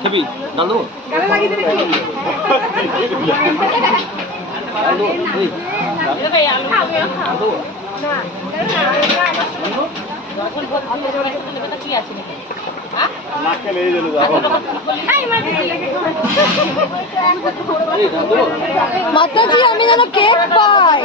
Cepi, dalu. Kalau lagi dari sini. Dalu. Itu kayak alu. Nah, মাতাজি আমি যেন cake পাই।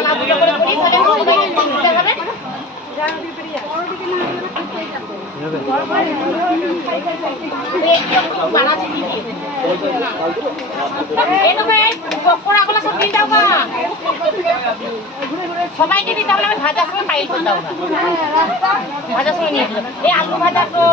সবাইকে দিতে হবে, আমি ভাজার সময় পাইল করতাম না, ভাজার সময় নিয়ে এই আলু ভাজা তো